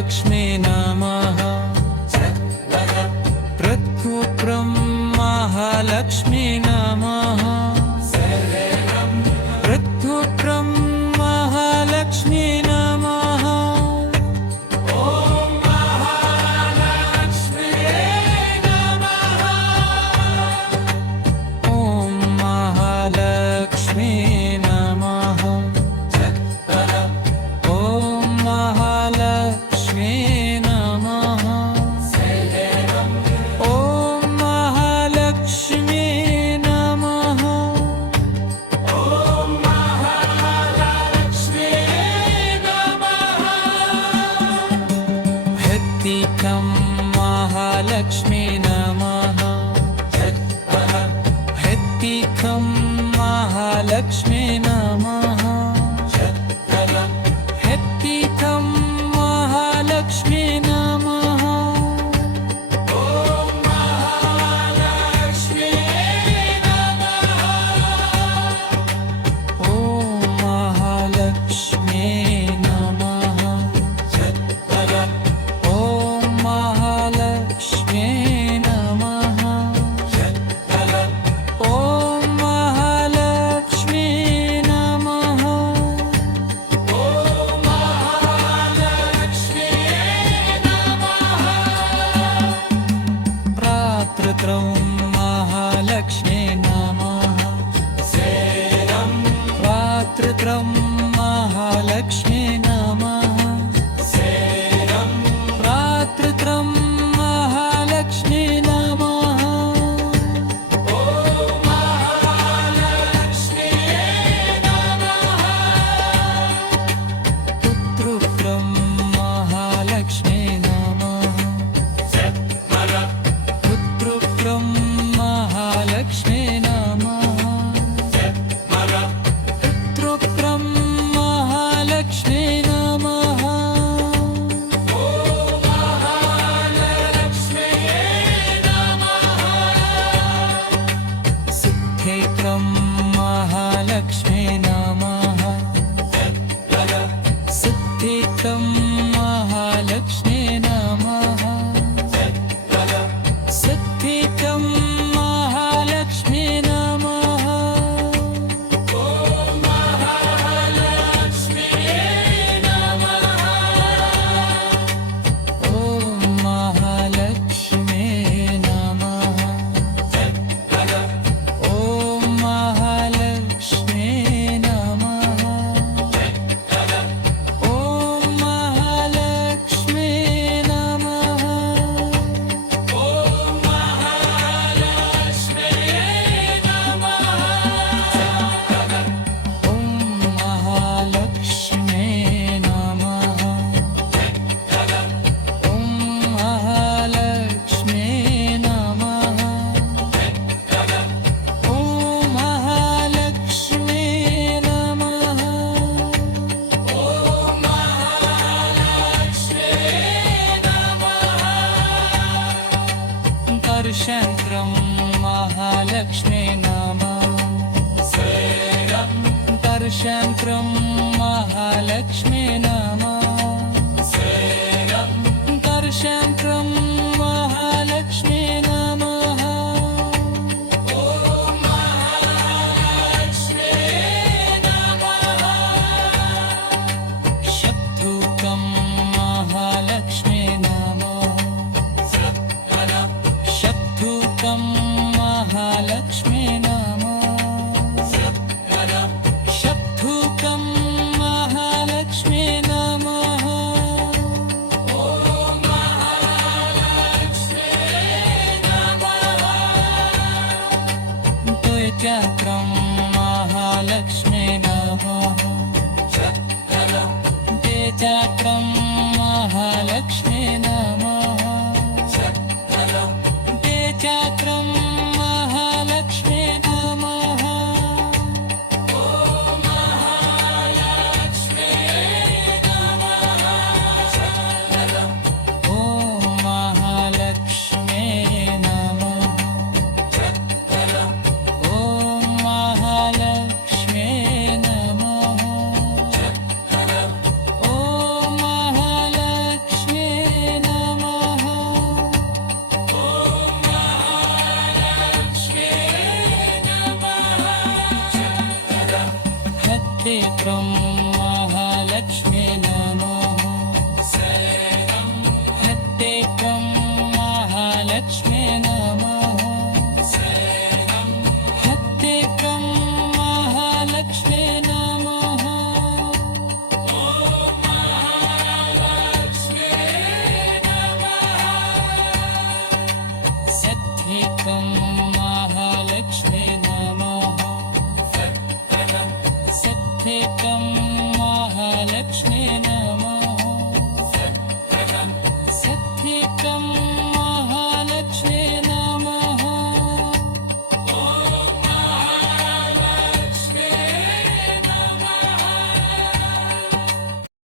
महालक्ष्मी नमः। पृथ्वीक्रम महालक्ष्मी नमः। पृथ्वीक्रम महालक्ष्मी नमः। ॐ महालक्ष्मी नमः। ॐ महालक्ष्मी नमः। ॐ महालक्ष्मी नमः। ॐ महालक्ष्मी नमः। ॐ महालक्ष्मी नमः। हृत्तिकं महालक्ष्मी नमः। हृत्तिकं महालक्ष्मी नमः। हृत्तिकं महालक्ष्मी नमः। ॐ महालक्ष्मी नमः। ॐ महालक्ष्मी नमः। ॐ महालक्ष्मी नमः। ॐ महालक्ष्मी नमः। ॐ महालक्ष्मी नमः। प्रातृत्रं महालक्ष्मी नमः। प्रातृत्रं महालक्ष्मी नमः। प्रातृत्रं महालक्ष्मी नमः। ॐ महालक्ष्मी नमः। पुत्रुत्रं महालक्ष्मी नमः। पुत्रुत्रं महालक्ष्मी नमः। पुत्रुत्रं महालक्ष्मी नमः। ॐ महालक्ष्मी नमः। सिद्धिक्रं महालक्ष्मी नमः। सिद्धिक्रं महालक्ष्मी नमः। सिद्धिक्रं महालक्ष्मी नमः। ॐ महालक्ष्मी नमः। ॐ महालक्ष्मी नमः। ॐ महालक्ष्मी नमः। ॐ महालक्ष्मी नमः। ॐ महालक्ष्मी नमः। ॐ महालक्ष्मी नमः। ॐ महालक्ष्मी नमः। ॐ महालक्ष्मी नमः। ॐ महालक्ष्मी नमः। दर्शन्त्रं महालक्ष्मी नमः। दर्शन्त्रं महालक्ष्मी नमः। दर्शन्त्रं महालक्ष्मी नमः। ॐ महालक्ष्मी नमः। शत्रुकं महालक्ष्मी नमः। शत्रुकं महालक्ष्मी नमः। शत्रुकं महालक्ष्मी नमः। महालक्ष्मी